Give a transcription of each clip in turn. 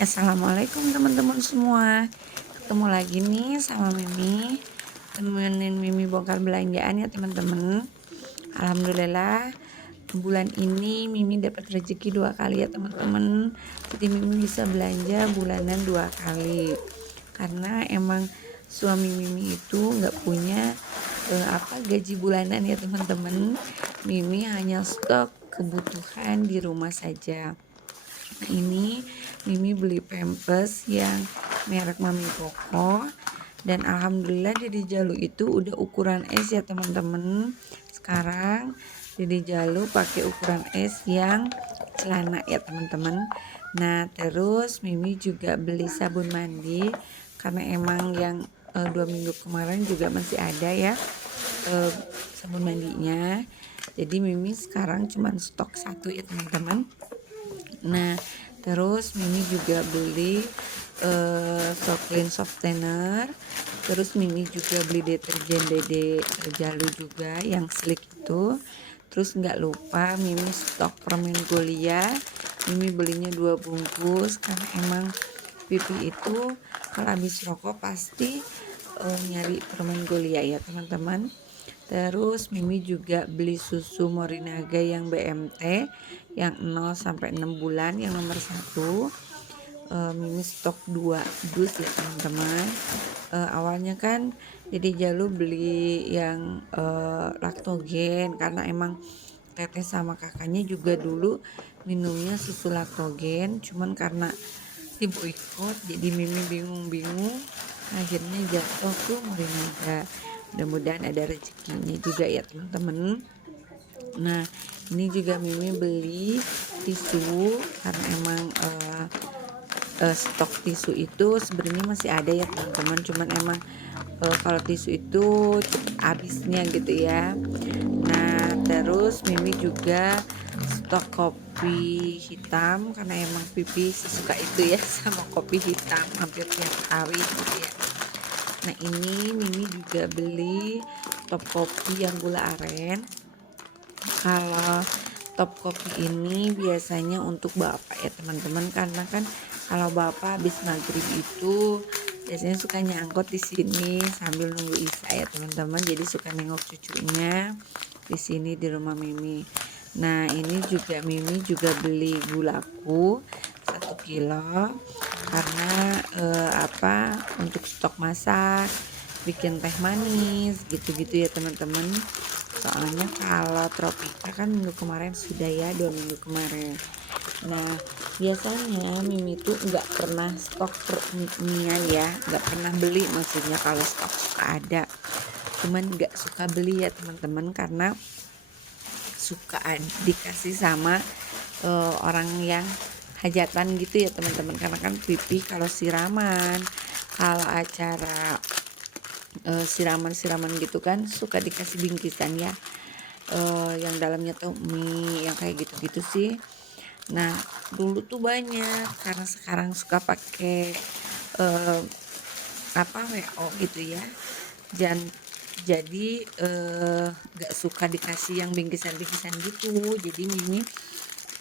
Assalamualaikum teman-teman semua. Ketemu lagi nih sama Mimi. Temenin Mimi bongkar belanjaan ya teman-teman. Alhamdulillah bulan ini Mimi dapat rezeki 2 kali ya teman-teman. Jadi Mimi bisa belanja bulanan 2 kali. Karena emang suami Mimi itu nggak punya gaji bulanan ya teman-teman. Mimi hanya stok kebutuhan di rumah saja. Nah ini Mimi beli pampers yang merek Mami Koko, dan alhamdulillah Dede Jalu itu udah ukuran S ya teman-teman. Sekarang Dede Jalu pakai ukuran S yang celana ya teman-teman. Nah terus Mimi juga beli sabun mandi karena emang yang 2 minggu kemarin juga masih ada ya sabun mandinya. Jadi Mimi sekarang cuman stok 1 ya teman-teman. Nah, terus Mimi juga beli soft clean softener. Terus Mimi juga beli deterjen Dede Jalu juga yang slick itu. Terus nggak lupa Mimi stok permen Golia. Mimi belinya 2 bungkus karena emang pipi itu kalau habis rokok pasti nyari permen Golia ya teman-teman. Terus Mimi juga beli susu Morinaga yang BMT yang 0 sampai 6 bulan yang nomor 1. Mimi stok 2 dus ya teman-teman. Awalnya kan Dede Jalu beli yang laktogen karena emang teteh sama kakaknya juga dulu minumnya susu laktogen, cuman karena diboikot jadi Mimi bingung-bingung, akhirnya jatuh ke Morinaga. Mudah-mudahan ada rezekinya juga ya teman-teman. Nah ini juga Mimi beli tisu karena emang stok tisu itu sebenarnya masih ada ya teman-teman, cuman emang kalau tisu itu cepet habisnya gitu ya. Nah terus Mimi juga stok kopi hitam karena emang pipi sesuka itu ya sama kopi hitam hampir tiap hari gitu ya. Nah ini Mimi juga beli top kopi yang gula aren. Kalau top kopi ini biasanya untuk bapak ya teman-teman, karena kan kalau bapak habis maghrib itu biasanya suka nyangkut di sini sambil nunggu isya ya teman-teman, jadi suka nengok cucunya di sini di rumah Mimi. Nah ini juga Mimi juga beli gulaku 1 kilo karena untuk stok masak, bikin teh manis gitu-gitu ya teman-teman. Soalnya kalau Tropika kan minggu kemarin sudah ya 2 minggu kemarin. Nah biasanya Mimi tuh nggak pernah stok permian ya, nggak pernah beli, maksudnya kalau stok suka ada, cuman nggak suka beli ya teman-teman karena suka dikasih sama orang yang hajatan gitu ya teman-teman, karena kan pipi kalau siraman, kalau acara siraman-siraman gitu kan suka dikasih bingkisan ya, yang dalamnya tuh mie yang kayak gitu-gitu sih. Nah dulu tuh banyak, karena sekarang suka pakai WO gitu ya, dan jadi gak suka dikasih yang bingkisan-bingkisan gitu. Jadi Mimi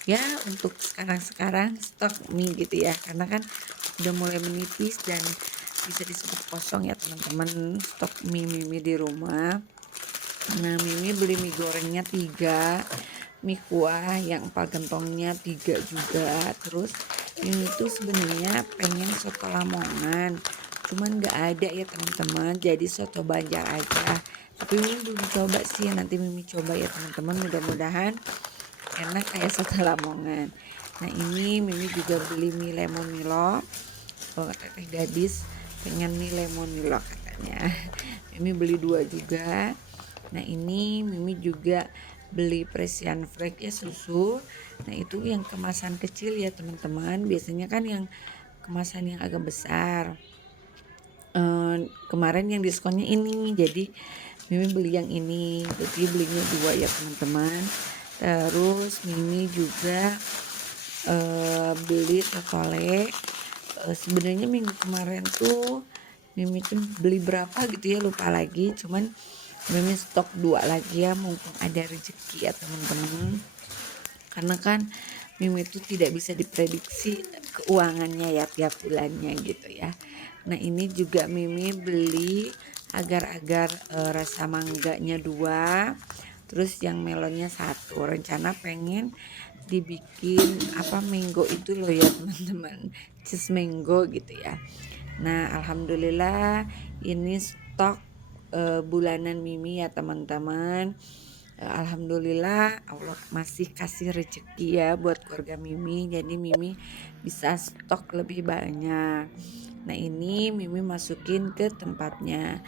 ya untuk sekarang stok mie gitu ya, karena kan udah mulai menipis dan bisa disebut kosong ya teman-teman stok mie Mimi di rumah. Nah Mimi beli mie gorengnya 3, mie kuah yang 4 gentongnya 3 juga. Terus Mimi tuh sebenarnya pengen soto Lamongan, cuman nggak ada ya teman-teman, jadi soto Banjar aja. Tapi Mimi belum coba sih, nanti Mimi coba ya teman-teman, mudah-mudahan enak kayak soto Lamongan. Nah ini Mimi juga beli mie lemon Milo. Teteh gadis pengen mie lemon Milo katanya. Mimi beli 2 juga. Nah ini Mimi juga beli Presian Fresh ya susu. Nah itu yang kemasan kecil ya teman-teman. Biasanya kan yang kemasan yang agak besar. Kemarin yang diskonnya ini, jadi Mimi beli yang ini, jadi belinya 2 ya teman-teman. Terus Mimi juga beli totole. Sebenarnya minggu kemarin tuh Mimi tuh beli berapa gitu ya, lupa lagi, cuman Mimi stok 2 lagi ya, mumpung ada rezeki ya teman-teman. Karena kan Mimi itu tidak bisa diprediksi keuangannya ya tiap bulannya gitu ya. Nah ini juga Mimi beli agar-agar rasa mangganya 2, terus yang melonnya 1. Rencana pengen dibikin apa mango itu loh ya teman-teman, cheese mango gitu ya. Nah alhamdulillah ini stok bulanan Mimi ya teman-teman. Alhamdulillah Allah masih kasih rezeki ya buat keluarga Mimi. Jadi Mimi bisa stok lebih banyak. Nah ini Mimi masukin ke tempatnya.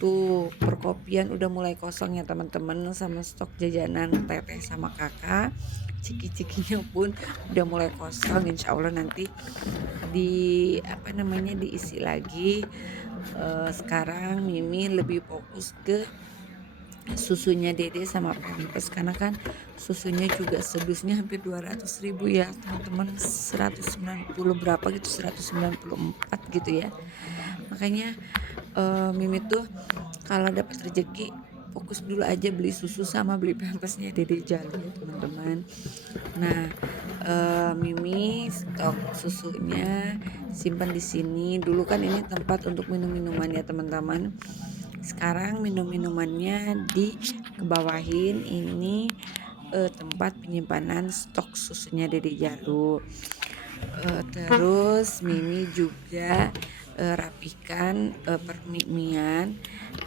Tuh perkopian udah mulai kosong ya teman-teman, sama stok jajanan teteh sama kakak. Ciki-cikinya pun udah mulai kosong. Insya Allah nanti di apa namanya diisi lagi. Sekarang Mimi lebih fokus ke susunya Dede sama Pampers karena kan susunya juga sedusnya hampir 200.000 ya teman-teman, 190 berapa gitu, 194 gitu ya. Makanya Mimi tuh kalau dapat rezeki fokus dulu aja beli susu sama beli pampersnya Dede Jalu ya teman-teman. Nah Mimi stok susunya simpan di sini. Dulu kan ini tempat untuk minum-minuman ya teman-teman. Sekarang minum-minumannya dikebawahin. Ini tempat penyimpanan stok susunya Dede Jalu. Terus Mimi juga rapikan permimian.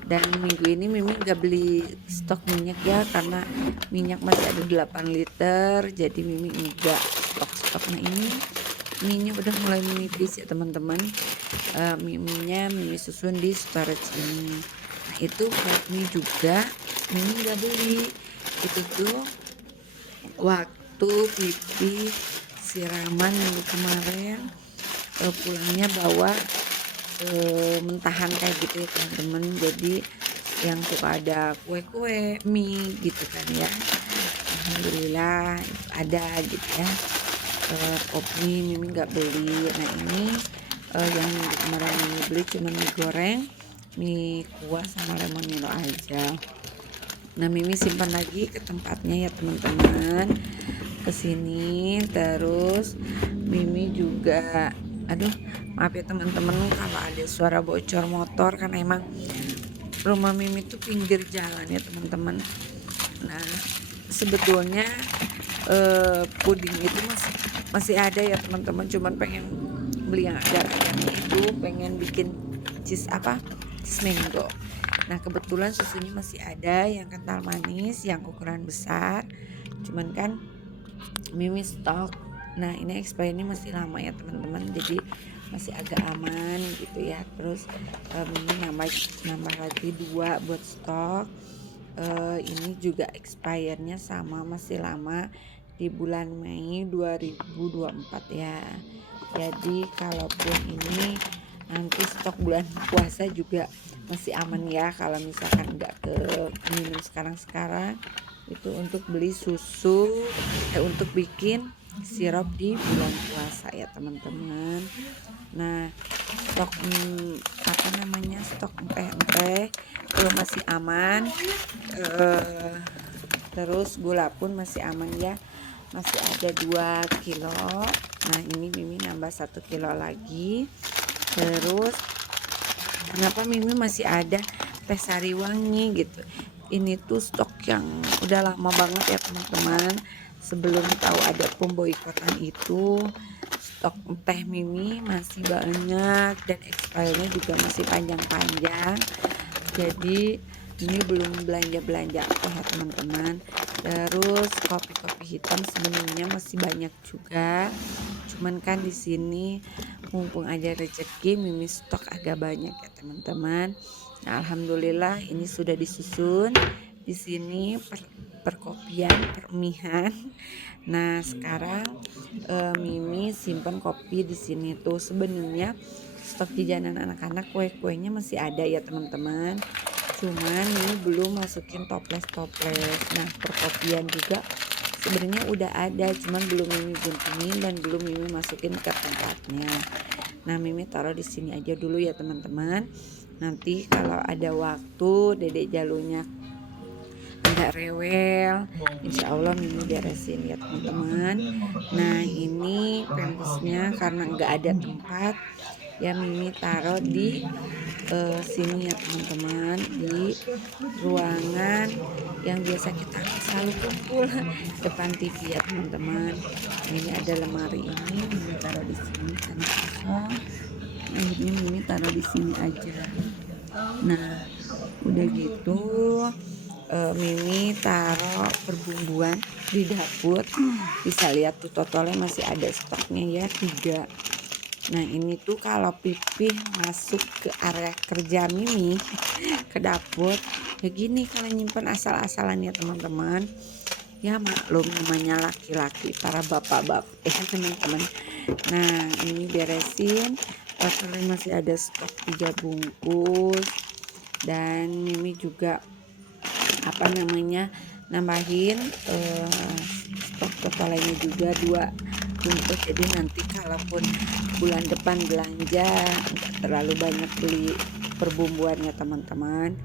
Dan minggu ini Mimi gak beli stok minyak ya, karena minyak masih ada 8 liter. Jadi Mimi enggak stok-stok. Nah ini minyak udah mulai menipis ya teman-teman. Miminya Mimi susun di storage ini. Nah itu bakmi juga Mimi gak beli. Itu tuh waktu pipi siraman minggu kemarin pulangnya bawa mentahan kayak gitu ya teman-teman. Jadi yang suka ada kue-kue mie gitu kan ya, alhamdulillah ada gitu ya. Kopi Mimi nggak beli. Nah ini yang minggu kemarin Mimi beli cuma mie goreng, mie kuah sama lemon milo aja. Nah Mimi simpan lagi ke tempatnya ya teman-teman, kesini. Terus Mimi juga aduh maaf ya teman-teman kalau ada suara bocor motor, karena emang rumah Mimi tuh pinggir jalan ya teman-teman. Nah sebetulnya puding itu masih ada ya teman-teman, cuman pengen beli yang agar-agar itu, pengen bikin cheese mango. Nah kebetulan susunya masih ada yang kental manis yang ukuran besar, cuman kan Mimi stok. Nah ini expirednya masih lama ya teman-teman, jadi masih agak aman gitu ya. Terus Mimi nambah lagi 2 buat stok. Ini juga expirednya sama, masih lama, di bulan Mei 2024 ya. Jadi kalaupun ini nanti stok bulan puasa juga masih aman ya, kalau misalkan nggak ke minum sekarang itu untuk beli susu untuk bikin sirup di bulan puasa ya teman-teman. Nah stok stok empeh masih aman. Terus gula pun masih aman ya, masih ada 2 kilo. Nah ini Mimi nambah 1 kilo lagi. Terus kenapa Mimi masih ada teh sari wangi gitu, ini tuh stok yang udah lama banget ya teman-teman. Sebelum tahu ada pemboikotan itu, stok teh Mimi masih banyak dan expirednya juga masih panjang-panjang. Jadi ini belum belanja ya teman-teman. Terus kopi hitam sebenarnya masih banyak juga, cuman kan di sini mumpung ada rezeki Mimi stok agak banyak ya teman-teman. Nah, alhamdulillah ini sudah disusun di sini perkopian, permihan. Nah sekarang Mimi simpan kopi di sini tuh. Sebenarnya stok jajanan anak-anak, kue-kuenya masih ada ya teman-teman, cuman ini belum masukin toples. Nah perkopian juga sebenarnya udah ada, cuman belum Mimi guntingin dan belum Mimi masukin ke tempatnya. Nah Mimi taruh di sini aja dulu ya teman-teman. Nanti kalau ada waktu Dedek Jalunya nggak rewel. Insya Allah Mimi beresin ya teman-teman. Nah ini pampersnya karena nggak ada tempat ya Mimi taruh di sini ya teman-teman, di ruangan yang biasa kita selalu kumpul depan TV ya teman-teman. Ini ada lemari ini Mimi taruh di sini karena kosong. Akhirnya Mimi taruh di sini aja. Nah udah gitu Mimi taruh perbumbuan di dapur. Bisa lihat tuh totalnya masih ada stoknya ya 3. Nah ini tuh kalau Pipih masuk ke area kerja Mimi ke dapur ya gini, kalau nyimpen asal-asalan ya teman-teman. Ya maklum namanya laki-laki, para bapak-bapak ya teman-teman. Nah ini beresin, totalnya masih ada stok 3 bungkus. Dan Mimi juga nambahin stok totalnya juga 2 bungkus. Jadi nanti kalaupun bulan depan belanja nggak terlalu banyak beli perbumbuannya teman-teman.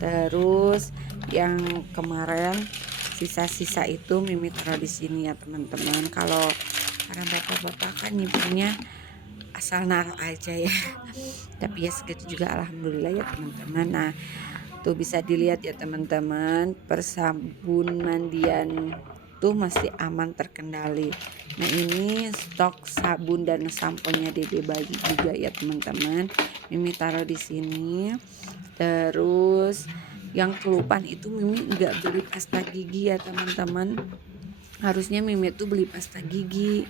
Terus yang kemarin sisa-sisa itu Mimi taruh di sini ya teman-teman. Kalau para bapak-bapak kan nyimpennya asal naruh aja ya. Tapi ya segitu juga alhamdulillah ya teman-teman. Nah tuh bisa dilihat ya teman-teman, persabun mandian tuh masih aman terkendali. Nah ini stok sabun dan samponya Dede Bayi juga ya teman-teman. Mimi taruh di sini. Terus yang kelupaan itu Mimi nggak beli pasta gigi ya teman-teman. Harusnya Mimi tuh beli pasta gigi,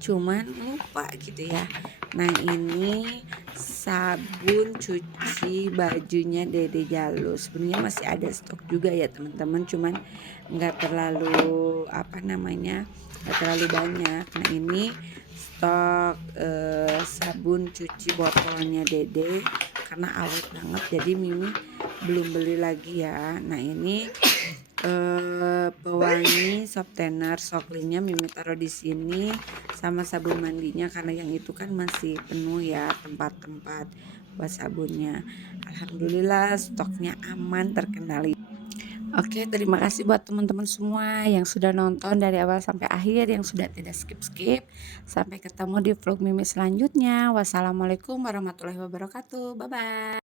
cuman lupa gitu ya. Nah ini sabun cuci bajunya Dede Jalu, sebenarnya masih ada stok juga ya teman-teman, cuman nggak terlalu nggak terlalu banyak. Nah ini stok sabun cuci botolnya Dede karena awet banget jadi Mimi belum beli lagi ya. Nah ini pewangi softener Soklinya Mimi taruh di sini sama sabun mandinya karena yang itu kan masih penuh ya tempat-tempat buat sabunnya. Alhamdulillah stoknya aman terkendali. Oke, terima kasih buat teman-teman semua yang sudah nonton dari awal sampai akhir, yang sudah tidak skip-skip. Sampai ketemu di vlog Mimi selanjutnya. Wassalamualaikum warahmatullahi wabarakatuh. Bye bye.